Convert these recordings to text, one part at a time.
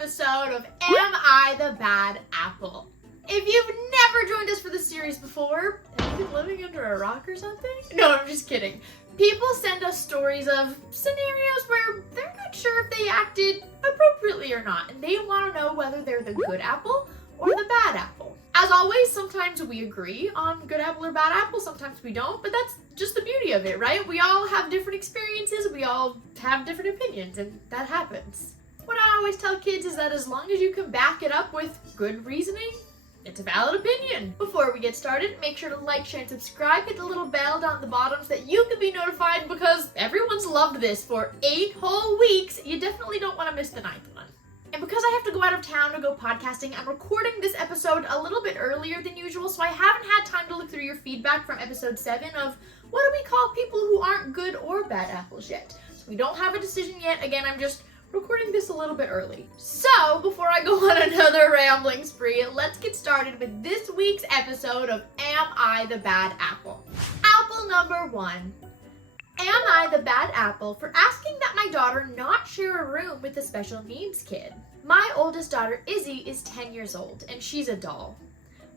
episode of Am I the Bad Apple? If you've never joined us for this series before, have you been living under a rock or something? No, I'm just kidding. People send us stories of scenarios where they're not sure if they acted appropriately or not, and they want to know whether they're the good apple or the bad apple. As always, sometimes we agree on good apple or bad apple, sometimes we don't, but that's just the beauty of it, right? We all have different experiences, we all have different opinions, and that happens. What I always tell kids is that as long as you can back it up with good reasoning, it's a valid opinion. Before we get started, make sure to like, share, and subscribe. Hit the little bell down at the bottom so that you can be notified because everyone's loved this for 8 whole weeks. You definitely don't want to miss the 9th one. And because I have to go out of town to go podcasting, I'm recording this episode a little bit earlier than usual, so I haven't had time to look through your feedback from episode 7 of what do we call people who aren't good or bad apples yet. So we don't have a decision yet. Again, I'm just recording this a little bit early. So, before I go on another rambling spree, let's get started with this week's episode of Am I the Bad Apple? Apple number 1. Am I the bad apple for asking that my daughter not share a room with a special needs kid? My oldest daughter, Izzy, is 10 years old, and she's a doll.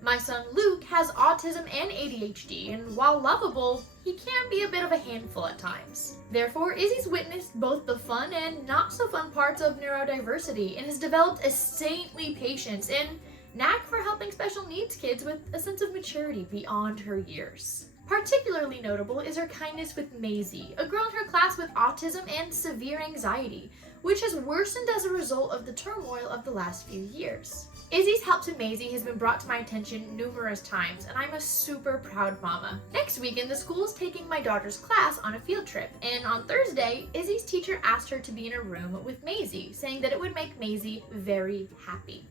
My son, Luke, has autism and ADHD, and while lovable, he can be a bit of a handful at times. Therefore, Izzy's witnessed both the fun and not so fun parts of neurodiversity and has developed a saintly patience and knack for helping special needs kids with a sense of maturity beyond her years. Particularly notable is her kindness with Maisey, a girl in her class with autism and severe anxiety, which has worsened as a result of the turmoil of the last few years. Izzy's help to Maisey has been brought to my attention numerous times, and I'm a super proud mama. Next weekend, the school is taking my daughter's class on a field trip, and on Thursday, Izzy's teacher asked her to be in a room with Maisey, saying that it would make Maisey very happy.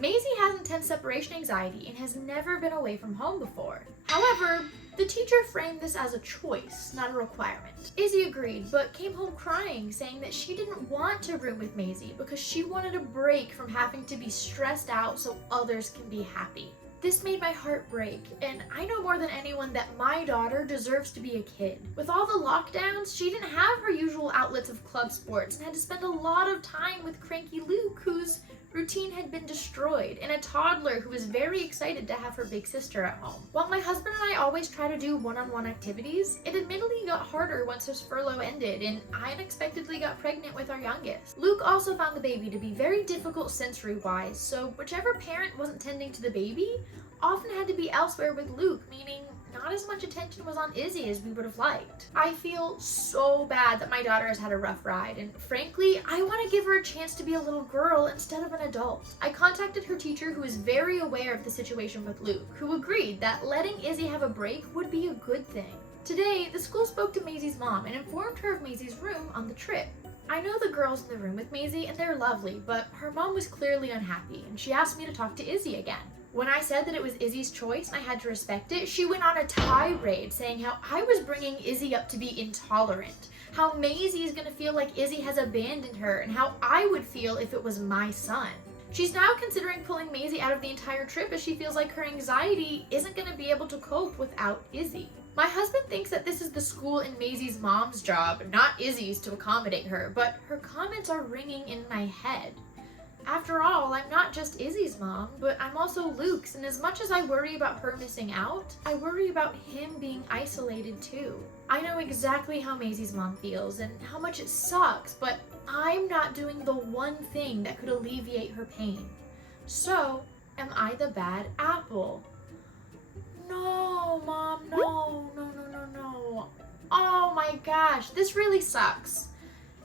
Maisey has intense separation anxiety and has never been away from home before. However, the teacher framed this as a choice, not a requirement. Izzy agreed, but came home crying, saying that she didn't want to room with Maisey because she wanted a break from having to be stressed out so others can be happy. This made my heart break, and I know more than anyone that my daughter deserves to be a kid. With all the lockdowns, she didn't have her usual outlets of club sports and had to spend a lot of time with cranky Luke, whose routine had been destroyed, and a toddler who was very excited to have her big sister at home. While my husband and I always try to do one-on-one activities, it admittedly got harder once his furlough ended, and I unexpectedly got pregnant with our youngest. Luke also found the baby to be very difficult sensory-wise, so whichever parent wasn't tending to the baby often had to be elsewhere with Luke, meaning not as much attention was on Izzy as we would have liked. I feel so bad that my daughter has had a rough ride, and frankly, I want to give her a chance to be a little girl instead of an adult. I contacted her teacher, who is very aware of the situation with Luke, who agreed that letting Izzy have a break would be a good thing. Today, the school spoke to Maisey's mom and informed her of Maisey's room on the trip. I know the girls in the room with Maisey, and they're lovely, but her mom was clearly unhappy, and she asked me to talk to Izzy again. When I said that it was Izzy's choice and I had to respect it, she went on a tirade saying how I was bringing Izzy up to be intolerant, how Maisey is going to feel like Izzy has abandoned her, and how I would feel if it was my son. She's now considering pulling Maisey out of the entire trip as she feels like her anxiety isn't going to be able to cope without Izzy. My husband thinks that this is the school and Maisey's mom's job, not Izzy's, to accommodate her, but her comments are ringing in my head. After all, I'm not just Izzy's mom, but I'm also Luke's, and as much as I worry about her missing out, I worry about him being isolated too. I know exactly how Maisey's mom feels and how much it sucks, but I'm not doing the one thing that could alleviate her pain. So, am I the bad apple? No, Mom, no. Oh my gosh, this really sucks.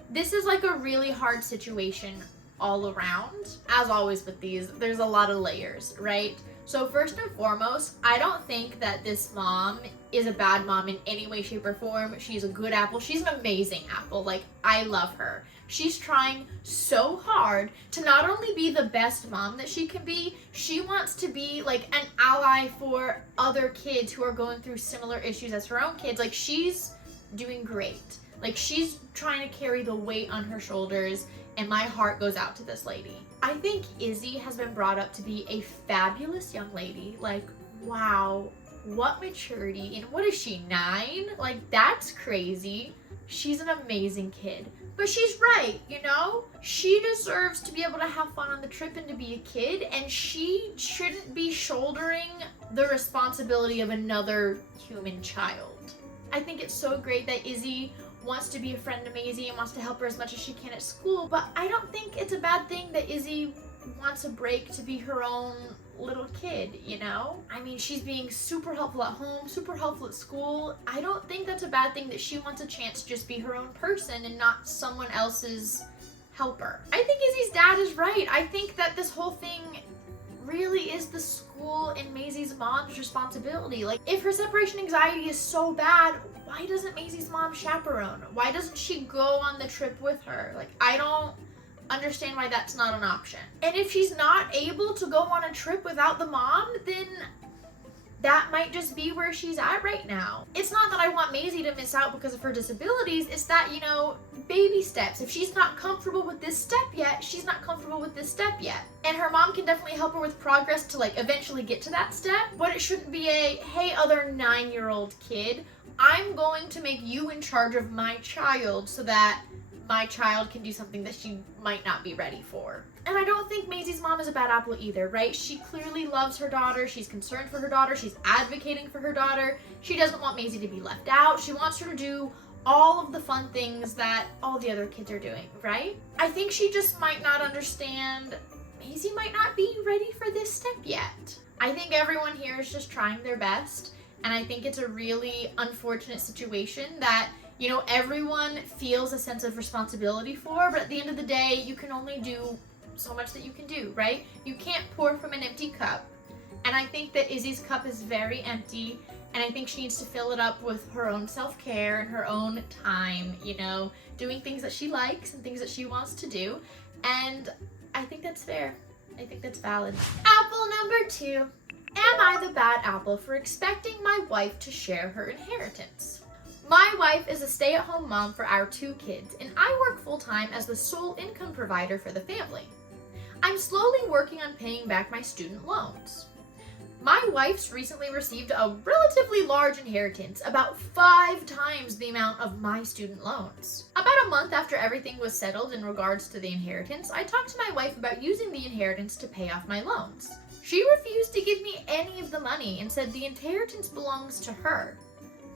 This is like a really hard situation all around. As always with these, there's a lot of layers, right? So first and foremost, I don't think that this mom is a bad mom in any way, shape, or form. She's a good apple. She's an amazing apple. Like, I love her. She's trying so hard to not only be the best mom that she can be, she wants to be like an ally for other kids who are going through similar issues as her own kids. Like, she's doing great. Like, she's trying to carry the weight on her shoulders, and my heart goes out to this lady. I think Izzy has been brought up to be a fabulous young lady. Like, wow, what maturity, and what is she, 9? Like, that's crazy. She's an amazing kid. But she's right, you know? She deserves to be able to have fun on the trip and to be a kid, and she shouldn't be shouldering the responsibility of another human child. I think it's so great that Izzy wants to be a friend to Maisey and wants to help her as much as she can at school, but I don't think it's a bad thing that Izzy wants a break to be her own little kid, you know? I mean, she's being super helpful at home, super helpful at school. I don't think that's a bad thing that she wants a chance to just be her own person and not someone else's helper. I think Izzy's dad is right. I think that this whole thing really is the school and Maisey's mom's responsibility. Like, if her separation anxiety is so bad, why doesn't Maisey's mom chaperone? Why doesn't she go on the trip with her? Like, I don't understand why that's not an option. And if she's not able to go on a trip without the mom, then that might just be where she's at right now. It's not that I want Maisey to miss out because of her disabilities, it's that, you know, baby steps. If she's not comfortable with this step yet, she's not comfortable with this step yet. And her mom can definitely help her with progress to, like, eventually get to that step, but it shouldn't be a, hey, other 9-year-old kid, I'm going to make you in charge of my child so that my child can do something that she might not be ready for. And I don't think Maisey's mom is a bad apple either, right? She clearly loves her daughter. She's concerned for her daughter. She's advocating for her daughter. She doesn't want Maisey to be left out. She wants her to do all of the fun things that all the other kids are doing, right? I think she just might not understand Maisey might not be ready for this step yet. I think everyone here is just trying their best, and I think it's a really unfortunate situation that, you know, everyone feels a sense of responsibility for, but at the end of the day, you can only do so much that you can do, right? You can't pour from an empty cup. And I think that Izzy's cup is very empty, and I think she needs to fill it up with her own self-care and her own time, you know, doing things that she likes and things that she wants to do. And I think that's fair. I think that's valid. Apple number 2. Am I the bad apple for expecting my wife to share her inheritance? My wife is a stay-at-home mom for our 2 kids, and I work full-time as the sole income provider for the family. I'm slowly working on paying back my student loans. My wife's recently received a relatively large inheritance, about 5 times the amount of my student loans. About a month after everything was settled in regards to the inheritance, I talked to my wife about using the inheritance to pay off my loans. She refused to give me any of the money and said the inheritance belongs to her.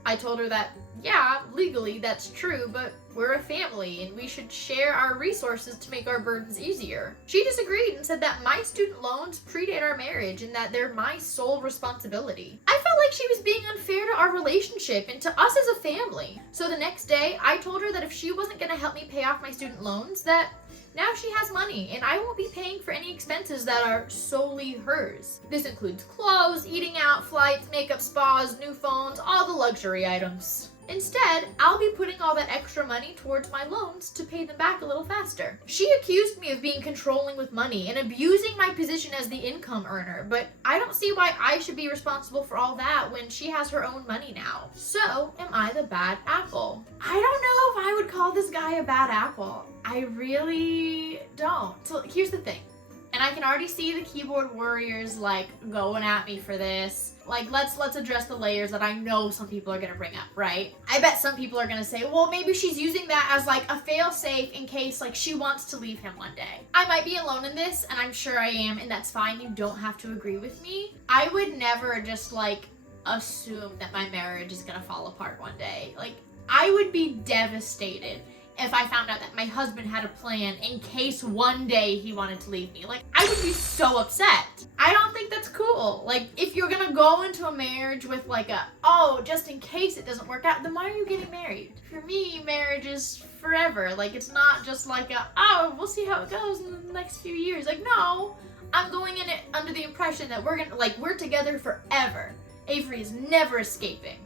I told her that, yeah, legally that's true, but we're a family and we should share our resources to make our burdens easier. She disagreed and said that my student loans predate our marriage and that they're my sole responsibility. I felt like she was being unfair to our relationship and to us as a family. So the next day, I told her that if she wasn't going to help me pay off my student loans, that now she has money and I won't be paying for any expenses that are solely hers. This includes clothes, eating out, flights, makeup, spas, new phones, all the luxury items. Instead, I'll be putting all that extra money towards my loans to pay them back a little faster. She accused me of being controlling with money and abusing my position as the income earner, but I don't see why I should be responsible for all that when she has her own money now. So, am I the bad apple? I don't know if I would call this guy a bad apple. I really don't. So here's the thing. And I can already see the keyboard warriors like going at me for this. Like, let's address the layers that I know some people are gonna bring up, right? I bet some people are gonna say, well, maybe she's using that as like a fail-safe in case like she wants to leave him one day. I might be alone in this, and I'm sure I am, and that's fine. You don't have to agree with me. I would never just like assume that my marriage is gonna fall apart one day. Like, I would be devastated if I found out that my husband had a plan in case one day he wanted to leave me. Like, I would be so upset. I don't think that's cool. Like, if you're gonna go into a marriage with like a, oh, just in case it doesn't work out, then why are you getting married? For me, marriage is forever. Like, it's not just like a, oh, we'll see how it goes in the next few years. Like, no, I'm going in it under the impression that we're together forever. Avery is never escaping.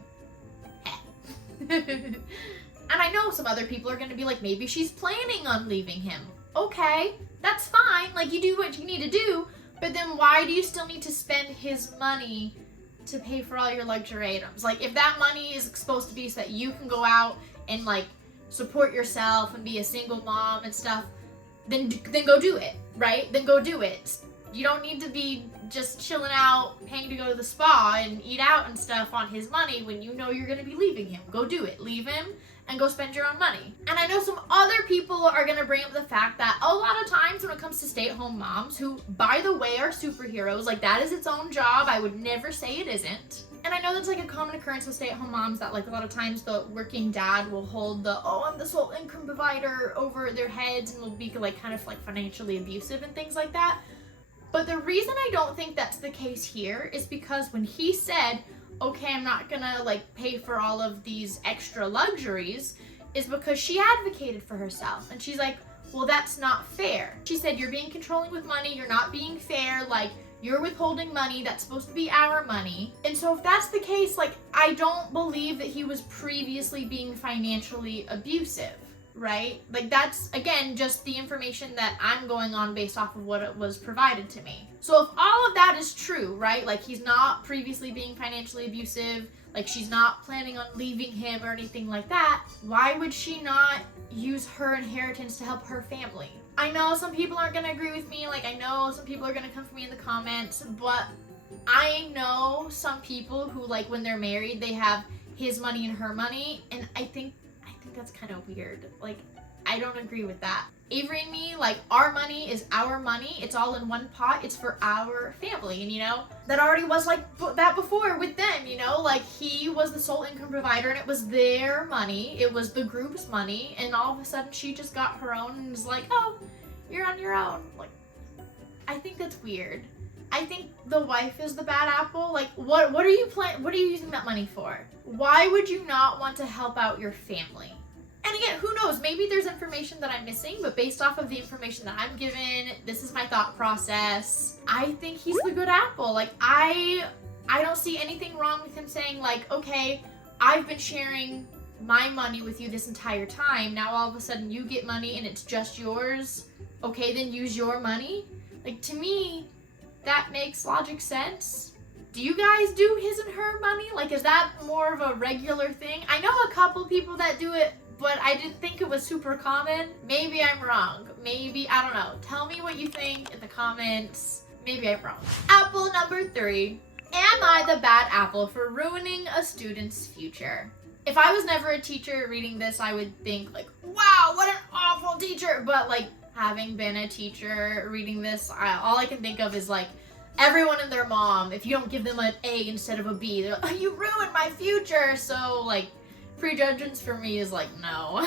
And I know some other people are going to be like, maybe she's planning on leaving him. Okay, that's fine. Like, you do what you need to do, but then why do you still need to spend his money to pay for all your luxury items? Like, if that money is supposed to be so that you can go out and like support yourself and be a single mom and stuff, then go do it, right? Then go do it. You don't need to be just chilling out, paying to go to the spa and eat out and stuff on his money when you know you're going to be leaving him. Go do it. Leave him and go spend your own money. And I know some other people are going to bring up the fact that a lot of times when it comes to stay-at-home moms, who, by the way, are superheroes, like, that is its own job. I would never say it isn't. And I know that's, like, a common occurrence with stay-at-home moms that, like, a lot of times the working dad will hold the, oh, I'm the sole income provider over their heads and will be, like, kind of, like, financially abusive and things like that. But the reason I don't think that's the case here is because when he said, okay, I'm not gonna, like, pay for all of these extra luxuries, is because she advocated for herself. And she's like, well, that's not fair. She said, you're being controlling with money, you're not being fair, like, you're withholding money that's supposed to be our money. And so if that's the case, like, I don't believe that he was previously being financially abusive, right? Like, that's, again, just the information that I'm going on based off of what it was provided to me. So if all of that is true, right? Like, he's not previously being financially abusive, like, she's not planning on leaving him or anything like that, why would she not use her inheritance to help her family? I know some people aren't going to agree with me, like, I know some people are going to come for me in the comments, but I know some people who, like, when they're married, they have his money and her money, and I think that's kind of weird. Like, I don't agree with that. Avery and me, like, our money is our money. It's all in one pot. It's for our family. And, you know, that already was like that before with them, you know? Like, he was the sole income provider and it was their money. It was the group's money. And all of a sudden she just got her own and was like, oh, you're on your own. Like, I think that's weird. I think the wife is the bad apple. Like, what are you using that money for? Why would you not want to help out your family? And again, who knows? Maybe there's information that I'm missing, but based off of the information that I'm given, this is my thought process. I think he's the good apple. Like, I don't see anything wrong with him saying, like, okay, I've been sharing my money with you this entire time. Now all of a sudden you get money and it's just yours. Okay, then use your money. Like, to me, that makes logic sense. Do you guys do his and her money? Like, is that more of a regular thing? I know a couple people that do it, but I didn't think it was super common. Maybe I'm wrong. Maybe, I don't know. Tell me what you think in the comments. Maybe I'm wrong. Apple number 3. Am I the bad apple for ruining a student's future? If I was never a teacher reading this, I would think, like, wow, what an awful teacher. But, like, having been a teacher reading this, all I can think of is, like, everyone and their mom, if you don't give them an A instead of a B, they're like, oh, you ruined my future. So, like, prejudgments for me is like, no.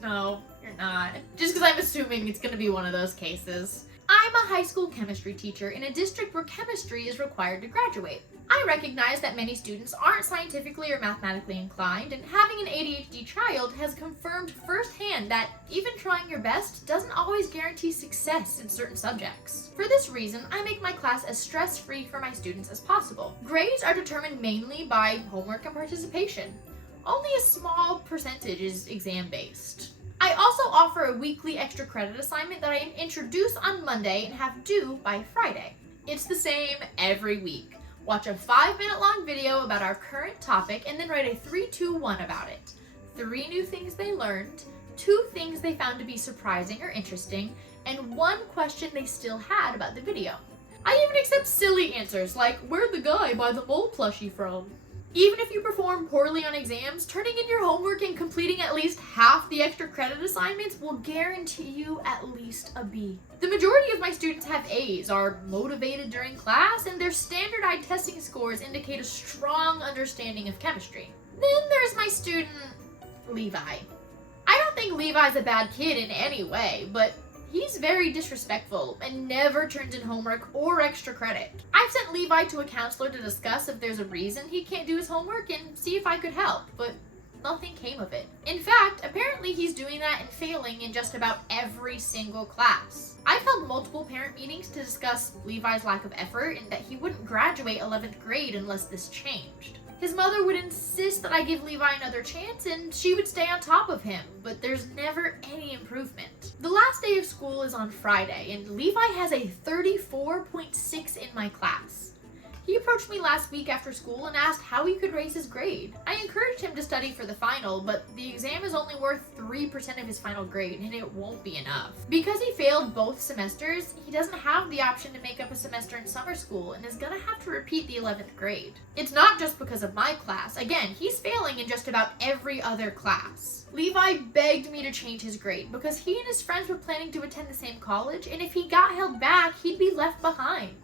No, you're not. Just because I'm assuming it's going to be one of those cases. I'm a high school chemistry teacher in a district where chemistry is required to graduate. I recognize that many students aren't scientifically or mathematically inclined, and having an ADHD child has confirmed firsthand that even trying your best doesn't always guarantee success in certain subjects. For this reason, I make my class as stress-free for my students as possible. Grades are determined mainly by homework and participation. Only a small percentage is exam-based. I also offer a weekly extra credit assignment that I introduce on Monday and have due by Friday. It's the same every week. Watch a 5-minute long video about our current topic and then write a 3-2-1 about it. 3 new things they learned, 2 things they found to be surprising or interesting, and 1 question they still had about the video. I even accept silly answers like, where'd the guy buy the mole plushie from? Even if you perform poorly on exams, turning in your homework and completing at least half the extra credit assignments will guarantee you at least a B. The majority of my students have A's, are motivated during class, and their standardized testing scores indicate a strong understanding of chemistry. Then there's my student, Levi. I don't think Levi's a bad kid in any way, but he's very disrespectful and never turns in homework or extra credit. I've sent Levi to a counselor to discuss if there's a reason he can't do his homework and see if I could help, but nothing came of it. In fact, apparently he's doing that and failing in just about every single class. I've held multiple parent meetings to discuss Levi's lack of effort and that he wouldn't graduate 11th grade unless this changed. His mother would insist that I give Levi another chance and she would stay on top of him, but there's never any improvement. The last day of school is on Friday and Levi has a 34.6 in my class. He approached me last week after school and asked how he could raise his grade. I encouraged him to study for the final, but the exam is only worth 3% of his final grade, and it won't be enough. Because he failed both semesters, he doesn't have the option to make up a semester in summer school and is gonna have to repeat the 11th grade. It's not just because of my class. Again, he's failing in just about every other class. Levi begged me to change his grade because he and his friends were planning to attend the same college, and if he got held back, he'd be left behind.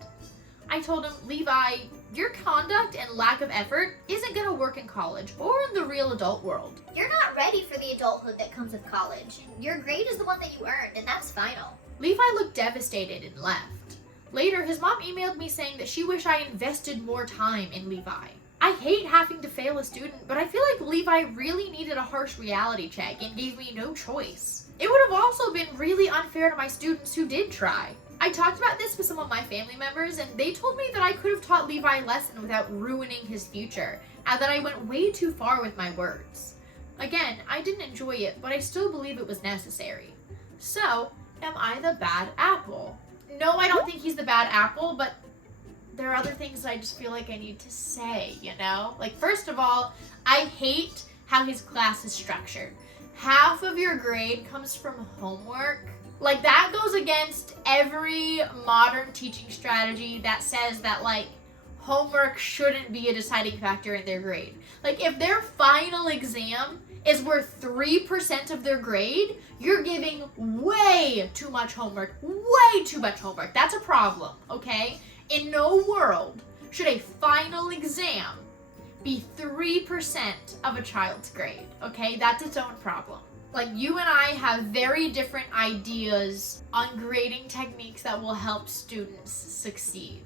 I told him, Levi, your conduct and lack of effort isn't going to work in college or in the real adult world. You're not ready for the adulthood that comes with college. Your grade is the one that you earned, and that's final. Levi looked devastated and left. Later, his mom emailed me saying that she wished I invested more time in Levi. I hate having to fail a student, but I feel like Levi really needed a harsh reality check and gave me no choice. It would have also been really unfair to my students who did try. I talked about this with some of my family members, and they told me that I could have taught Levi a lesson without ruining his future, and that I went way too far with my words. Again, I didn't enjoy it, but I still believe it was necessary. So, am I the bad apple? No, I don't think he's the bad apple, but there are other things that I just feel like I need to say, you know? Like, first of all, I hate how his class is structured. Half of your grade comes from homework. Like, that goes against every modern teaching strategy that says that, like, homework shouldn't be a deciding factor in their grade. Like, if their final exam is worth 3% of their grade, you're giving way too much homework. Way too much homework. That's a problem, okay? In no world should a final exam be 3% of a child's grade, okay? That's its own problem. Like, you and I have very different ideas on grading techniques that will help students succeed,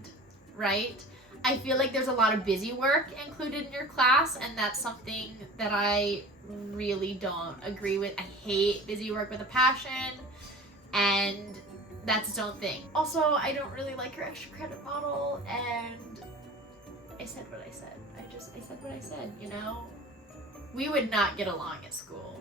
right? I feel like there's a lot of busy work included in your class, and that's something that I really don't agree with. I hate busy work with a passion, and that's its own thing. Also, I don't really like your extra credit model, and I said what I said. I said what I said, you know? We would not get along at school.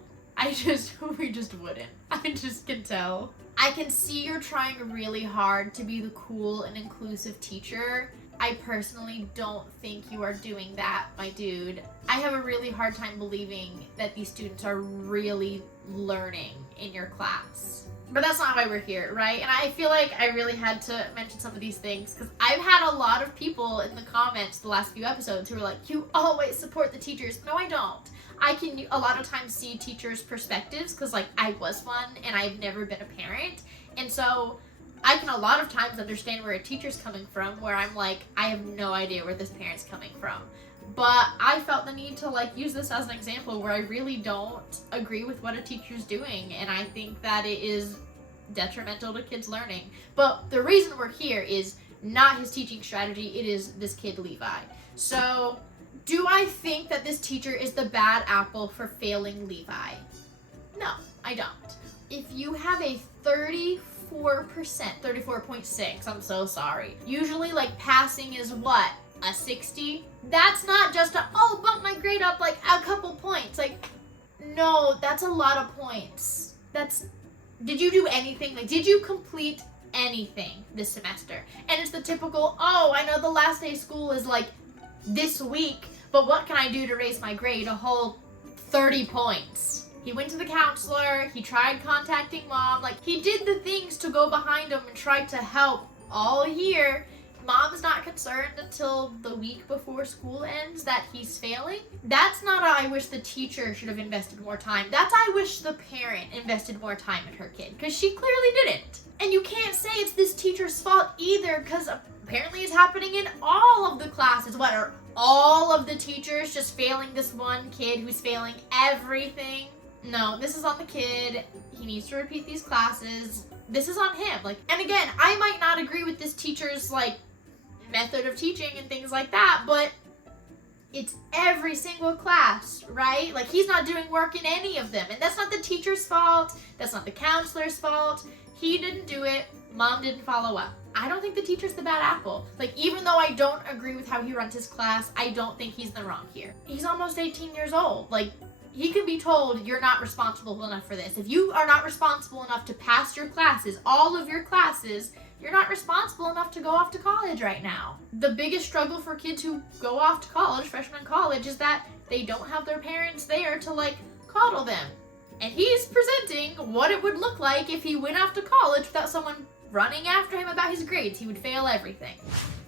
We just wouldn't. I just can tell. I can see you're trying really hard to be the cool and inclusive teacher. I personally don't think you are doing that, my dude. I have a really hard time believing that these students are really learning in your class. But that's not why we're here, right? And I feel like I really had to mention some of these things because I've had a lot of people in the comments the last few episodes who are like, you always support the teachers. No, I don't. I can a lot of times see teachers' perspectives because, like, I was one and I've never been a parent. And so I can a lot of times understand where a teacher's coming from, where I'm like, I have no idea where this parent's coming from. But I felt the need to, like, use this as an example where I really don't agree with what a teacher's doing, and I think that it is detrimental to kids' learning. But the reason we're here is not his teaching strategy, it is this kid Levi. So, do I think that this teacher is the bad apple for failing Levi? No, I don't. If you have a 34%, 34.6, I'm so sorry. Usually, like, passing is what? A 60? That's not just a, oh, bump my grade up like a couple points. Like, no, that's a lot of points. Did you do anything? Like, did you complete anything this semester? And it's the typical, oh, I know the last day of school is like this week, but what can I do to raise my grade? A whole 30 points. He went to the counselor, he tried contacting mom, like, he did the things to go behind him and tried to help all year. Mom's not concerned until the week before school ends that he's failing. That's not a, I wish the teacher should have invested more time. That's I wish the parent invested more time in her kid, because she clearly didn't. And you can't say it's this teacher's fault either, because apparently it's happening in all of the classes. What, are all of the teachers just failing this one kid who's failing everything? No, this is on the kid. He needs to repeat these classes. This is on him. Like, and again, I might not agree with this teacher's, like, method of teaching and things like that, but it's every single class, right? Like, he's not doing work in any of them, and that's not the teacher's fault, that's not the counselor's fault. He didn't do it, mom didn't follow up. I don't think the teacher's the bad apple. Like, even though I don't agree with how he runs his class, I don't think he's in the wrong here. He's almost 18 years old. Like, he can be told, you're not responsible enough for this. If you are not responsible enough to pass your classes, all of your classes, you're not responsible enough to go off to college right now. The biggest struggle for kids who go off to college, freshman college, is that they don't have their parents there to like coddle them. And he's presenting what it would look like if he went off to college without someone running after him about his grades. He would fail everything.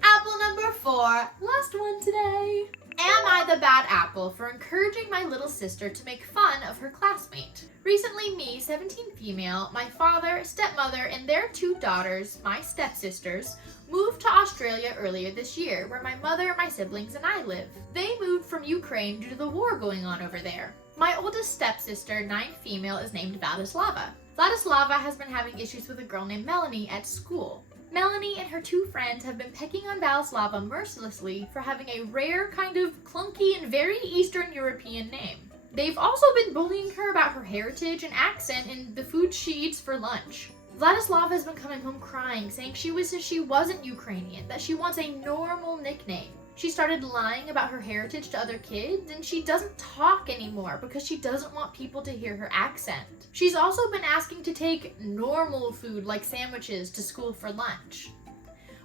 Apple number 4, last one today. Am I the bad apple for encouraging my little sister to make fun of her classmate? Recently, me, 17 female, my father, stepmother, and their 2 daughters, my stepsisters, moved to Australia earlier this year, where my mother, my siblings, and I live. They moved from Ukraine due to the war going on over there. My oldest stepsister, 9 female, is named Vladislava. Vladislava has been having issues with a girl named Melanie at school. Melanie and her 2 friends have been pecking on Vladislava mercilessly for having a rare, kind of clunky and very Eastern European name. They've also been bullying her about her heritage and accent and the food she eats for lunch. Vladislava has been coming home crying, saying she wishes she wasn't Ukrainian, that she wants a normal nickname. She started lying about her heritage to other kids, and she doesn't talk anymore because she doesn't want people to hear her accent. She's also been asking to take normal food like sandwiches to school for lunch.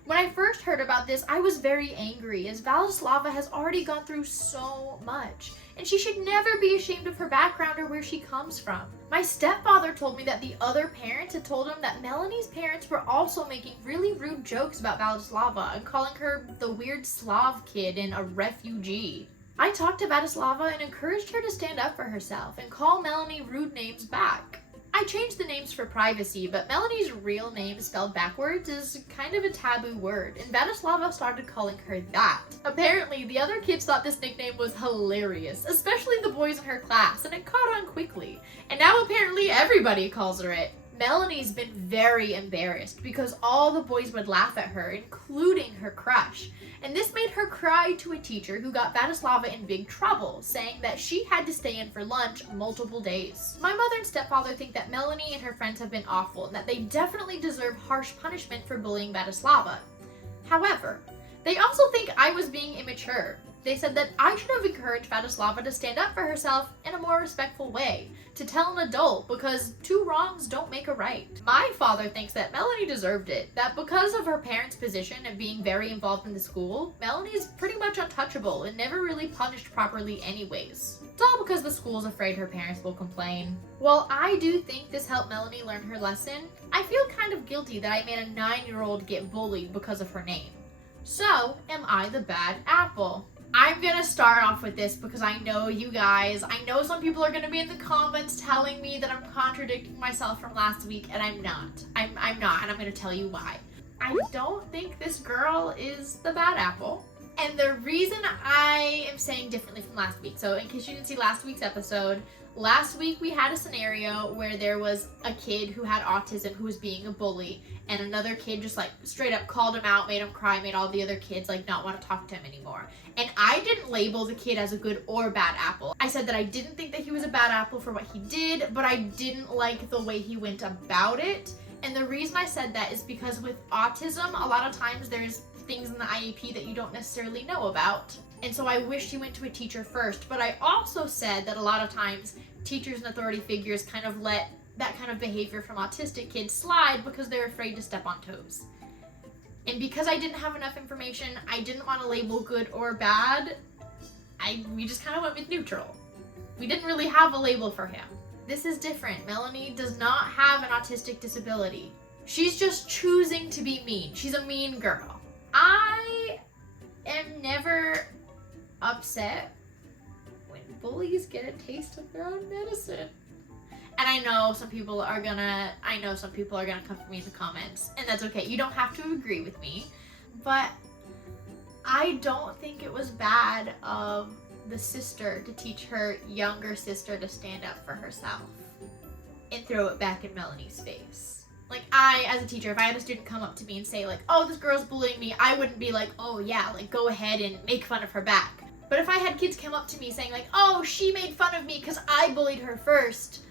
When I first heard about this, I was very angry, as Vladislava has already gone through so much, and she should never be ashamed of her background or where she comes from. My stepfather told me that the other parents had told him that Melanie's parents were also making really rude jokes about Vladislava and calling her the weird Slav kid and a refugee. I talked to Vladislava and encouraged her to stand up for herself and call Melanie rude names back. I changed the names for privacy, but Melanie's real name spelled backwards is kind of a taboo word, and Vladislava started calling her that. Apparently, the other kids thought this nickname was hilarious, especially the boys in her class, and it caught on quickly. And now apparently everybody calls her it. Melanie's been very embarrassed because all the boys would laugh at her, including her crush. And this made her cry to a teacher who got Vladislava in big trouble, saying that she had to stay in for lunch multiple days. My mother and stepfather think that Melanie and her friends have been awful and that they definitely deserve harsh punishment for bullying Vladislava. However, they also think I was being immature. They said that I should have encouraged Vladislava to stand up for herself in a more respectful way, to tell an adult, because 2 wrongs don't make a right. My father thinks that Melanie deserved it, that because of her parents' position and being very involved in the school, Melanie's pretty much untouchable and never really punished properly anyways. It's all because the school's afraid her parents will complain. While I do think this helped Melanie learn her lesson, I feel kind of guilty that I made a 9-year-old get bullied because of her name. So, am I the bad apple? I'm gonna start off with this because I know you guys, I know some people are gonna be in the comments telling me that I'm contradicting myself from last week, and I'm not. I'm not, and I'm gonna tell you why. I don't think this girl is the bad apple. And the reason I am saying differently from last week, so in case you didn't see last week's episode, last week we had a scenario where there was a kid who had autism who was being a bully, and another kid just like straight up called him out, made him cry, made all the other kids like not want to talk to him anymore. And I didn't label the kid as a good or bad apple. I said that I didn't think that he was a bad apple for what he did, but I didn't like the way he went about it. And the reason I said that is because with autism, a lot of times there's things in the IEP that you don't necessarily know about. And so I wished he went to a teacher first. But I also said that a lot of times teachers and authority figures kind of let that kind of behavior from autistic kids slide because they're afraid to step on toes. And because I didn't have enough information, I didn't want to label good or bad. We just kind of went with neutral. We didn't really have a label for him. This is different. Melanie does not have an autistic disability. She's just choosing to be mean. She's a mean girl. I am never upset when bullies get a taste of their own medicine. And I know some people are gonna come for me in the comments, and that's okay. You don't have to agree with me, but I don't think it was bad of the sister to teach her younger sister to stand up for herself and throw it back in Melanie's face. Like, I, as a teacher, if I had a student come up to me and say like, oh, this girl's bullying me, I wouldn't be like, oh yeah, like go ahead and make fun of her back. But if I had kids come up to me saying like, oh, she made fun of me because I bullied her first,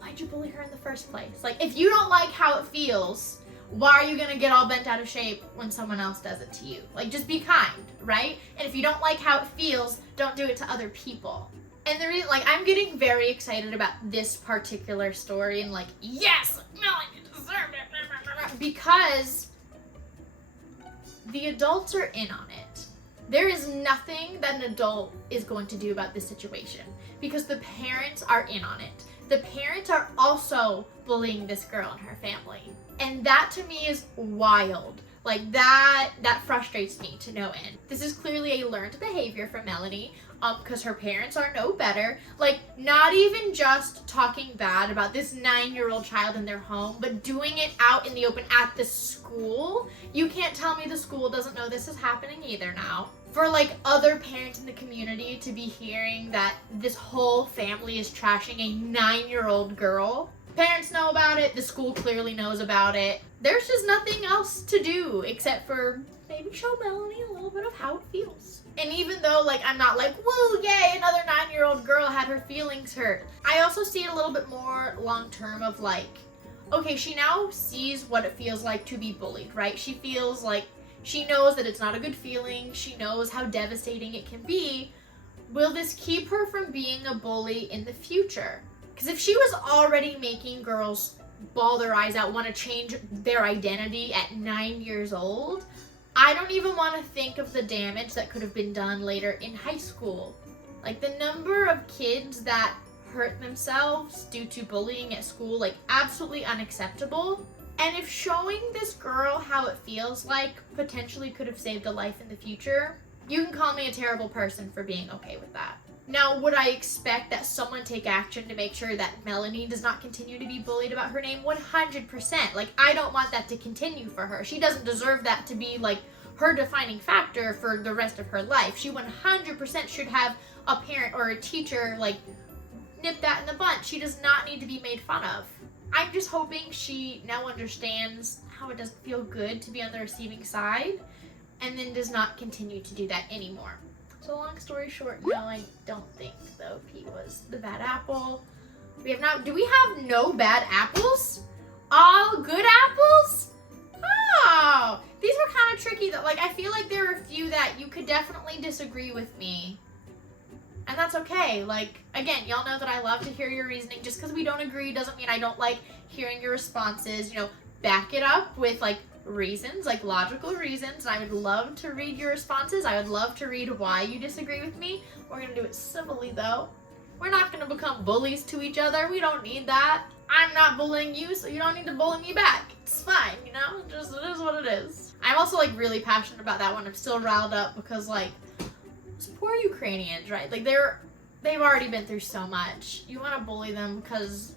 why'd you bully her in the first place? Like, if you don't like how it feels, why are you gonna get all bent out of shape when someone else does it to you? Like, just be kind, right? And if you don't like how it feels, don't do it to other people. And the reason, like, I'm getting very excited about this particular story and like, yes, Melanie deserved it. because the adults are in on it. There is nothing that an adult is going to do about this situation because the parents are in on it. The parents are also bullying this girl and her family. And that to me is wild. Like that frustrates me to no end. This is clearly a learned behavior from Melanie because her parents are no better. Like not even just talking bad about this 9-year-old child in their home, but doing it out in the open at the school. You can't tell me the school doesn't know this is happening either now. For like other parents in the community to be hearing that this whole family is trashing a 9-year-old girl. Parents know about it, the school clearly knows about it. There's just nothing else to do except for maybe show Melanie a little bit of how it feels. And even though like I'm not like, woo, yay, another 9-year-old girl had her feelings hurt, I also see it a little bit more long term of like, okay, she now sees what it feels like to be bullied, right? She feels like she knows that it's not a good feeling. She knows how devastating it can be. Will this keep her from being a bully in the future? Because if she was already making girls bawl their eyes out, want to change their identity at 9 years old, I don't even want to think of the damage that could have been done later in high school. Like the number of kids that hurt themselves due to bullying at school, like absolutely unacceptable. And if showing this girl how it feels like potentially could have saved a life in the future, you can call me a terrible person for being okay with that. Now, would I expect that someone take action to make sure that Melanie does not continue to be bullied about her name? 100%. Like, I don't want that to continue for her. She doesn't deserve that to be, like, her defining factor for the rest of her life. She 100% should have a parent or a teacher, like, nip that in the bud. She does not need to be made fun of. I'm just hoping she now understands how it doesn't feel good to be on the receiving side and then does not continue to do that anymore. So long story short, no, I don't think though Pete was the bad apple. Do we have no bad apples? All good apples? Oh, these were kind of tricky though. Like I feel like there are a few that you could definitely disagree with me. And that's okay. Like, again, y'all know that I love to hear your reasoning. Just because we don't agree doesn't mean I don't like hearing your responses. You know, back it up with, like, reasons, like logical reasons. And I would love to read your responses. I would love to read why you disagree with me. We're going to do it civilly, though. We're not going to become bullies to each other. We don't need that. I'm not bullying you, so you don't need to bully me back. It's fine, you know? Just, it is what it is. I'm also, like, really passionate about that one. I'm still riled up because, like, poor Ukrainians, right? Like they've already been through so much. You want to bully them because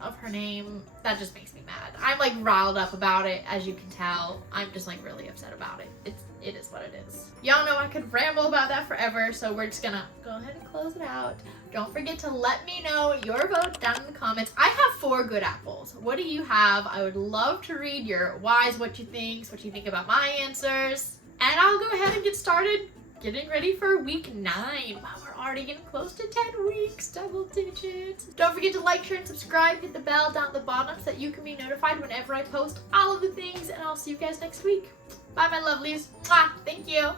of her name? That just makes me mad. I'm like riled up about it, as you can tell. I'm just like really upset about it. It is what it is. Y'all know I could ramble about that forever, so we're just gonna go ahead and close it out. Don't forget to let me know your vote down in the comments. I have 4 good apples. What do you have? I would love to read your whys, what you think about my answers. And I'll go ahead and get started getting ready for week 9. Wow, we're already getting close to 10 weeks, double digits. Don't forget to like, share, and subscribe. Hit the bell down at the bottom so that you can be notified whenever I post all of the things, and I'll see you guys next week. Bye, my lovelies. Mwah. Thank you.